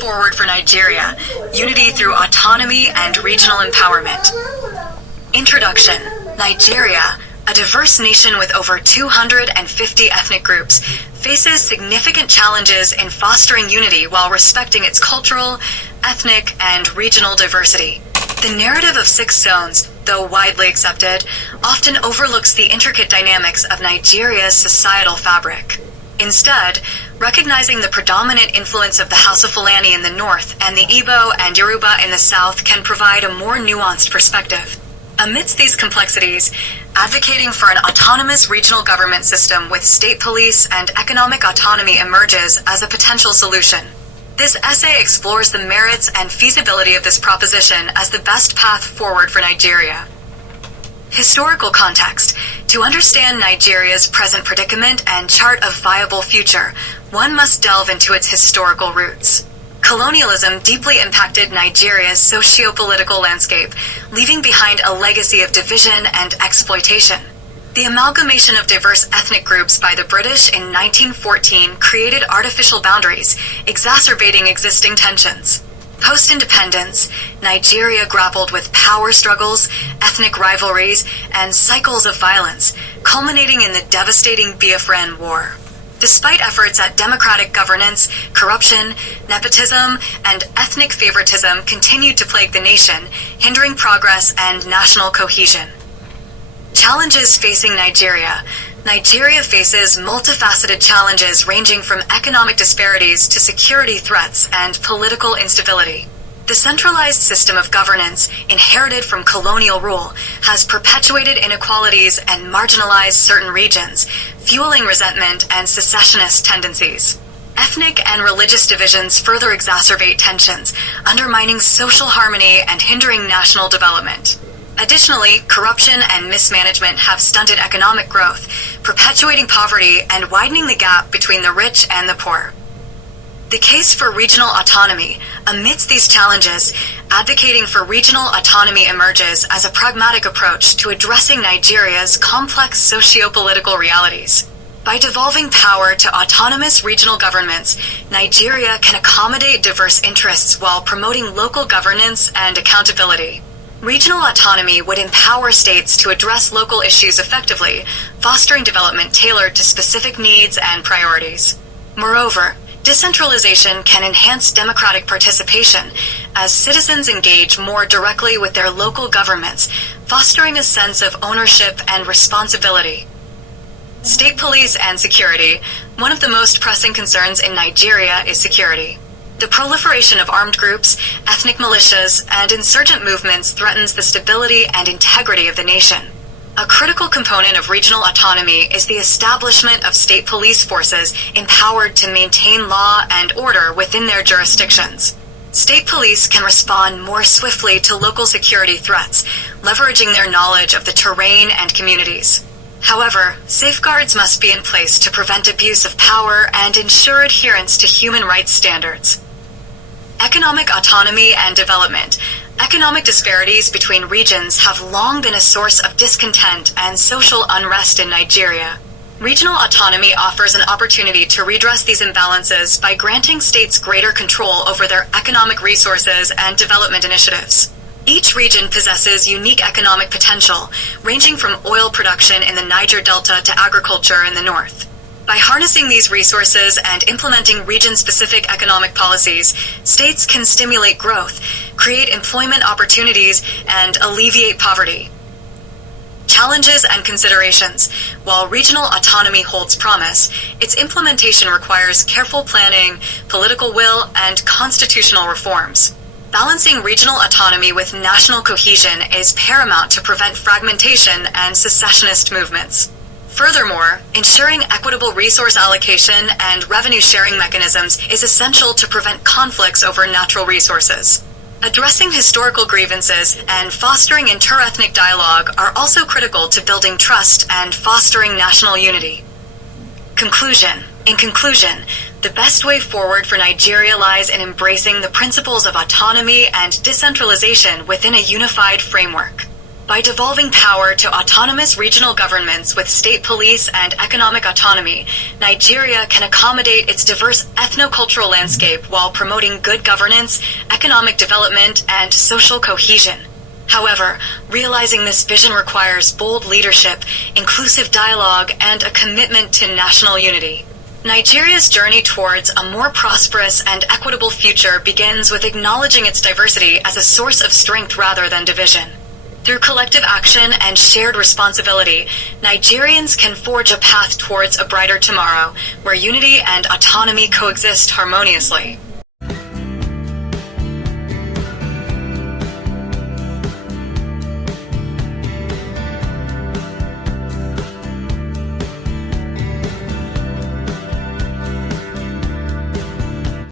forward for Nigeria, unity through autonomy and regional empowerment. Introduction. Nigeria, a diverse nation with over 250 ethnic groups, faces significant challenges in fostering unity while respecting its cultural, ethnic, and regional diversity. The narrative of 6 zones, though widely accepted, often overlooks the intricate dynamics of Nigeria's societal fabric. Instead, recognizing the predominant influence of the House of Fulani in the north and the Igbo and Yoruba in the south can provide a more nuanced perspective. Amidst these complexities, advocating for an autonomous regional government system with state police and economic autonomy emerges as a potential solution. This essay explores the merits and feasibility of this proposition as the best path forward for Nigeria. Historical context. To understand Nigeria's present predicament and chart a viable future, one must delve into its historical roots. Colonialism deeply impacted Nigeria's socio-political landscape, leaving behind a legacy of division and exploitation. The amalgamation of diverse ethnic groups by the British in 1914 created artificial boundaries, exacerbating existing tensions. Post-independence, Nigeria grappled with power struggles, ethnic rivalries, and cycles of violence, culminating in the devastating Biafran War. Despite efforts at democratic governance, corruption, nepotism, and ethnic favoritism continued to plague the nation, hindering progress and national cohesion. Challenges facing Nigeria. Nigeria faces multifaceted challenges ranging from economic disparities to security threats and political instability. The centralized system of governance, inherited from colonial rule, has perpetuated inequalities and marginalized certain regions, fueling resentment and secessionist tendencies. Ethnic and religious divisions further exacerbate tensions, undermining social harmony and hindering national development. Additionally, corruption and mismanagement have stunted economic growth, perpetuating poverty and widening the gap between the rich and the poor. The case for regional autonomy. Amidst these challenges, advocating for regional autonomy emerges as a pragmatic approach to addressing Nigeria's complex socio-political realities. By devolving power to autonomous regional governments, Nigeria can accommodate diverse interests while promoting local governance and accountability. Regional autonomy would empower states to address local issues effectively, fostering development tailored to specific needs and priorities. Moreover, decentralization can enhance democratic participation as citizens engage more directly with their local governments, fostering a sense of ownership and responsibility. State police and security. One of the most pressing concerns in Nigeria is security. The proliferation of armed groups, ethnic militias, and insurgent movements threatens the stability and integrity of the nation. A critical component of regional autonomy is the establishment of state police forces empowered to maintain law and order within their jurisdictions. State police can respond more swiftly to local security threats, leveraging their knowledge of the terrain and communities. However, safeguards must be in place to prevent abuse of power and ensure adherence to human rights standards. Economic autonomy and development. Economic disparities between regions have long been a source of discontent and social unrest in Nigeria. Regional autonomy offers an opportunity to redress these imbalances by granting states greater control over their economic resources and development initiatives. Each region possesses unique economic potential, ranging from oil production in the Niger Delta to agriculture in the north. By harnessing these resources and implementing region-specific economic policies, states can stimulate growth, create employment opportunities, and alleviate poverty. Challenges and considerations. While regional autonomy holds promise, its implementation requires careful planning, political will, and constitutional reforms. Balancing regional autonomy with national cohesion is paramount to prevent fragmentation and secessionist movements. Furthermore, ensuring equitable resource allocation and revenue-sharing mechanisms is essential to prevent conflicts over natural resources. Addressing historical grievances and fostering interethnic dialogue are also critical to building trust and fostering national unity. Conclusion. In conclusion, the best way forward for Nigeria lies in embracing the principles of autonomy and decentralization within a unified framework. By devolving power to autonomous regional governments with state police and economic autonomy, Nigeria can accommodate its diverse ethno-cultural landscape while promoting good governance, economic development, and social cohesion. However, realizing this vision requires bold leadership, inclusive dialogue, and a commitment to national unity. Nigeria's journey towards a more prosperous and equitable future begins with acknowledging its diversity as a source of strength rather than division. Through collective action and shared responsibility, Nigerians can forge a path towards a brighter tomorrow, where unity and autonomy coexist harmoniously.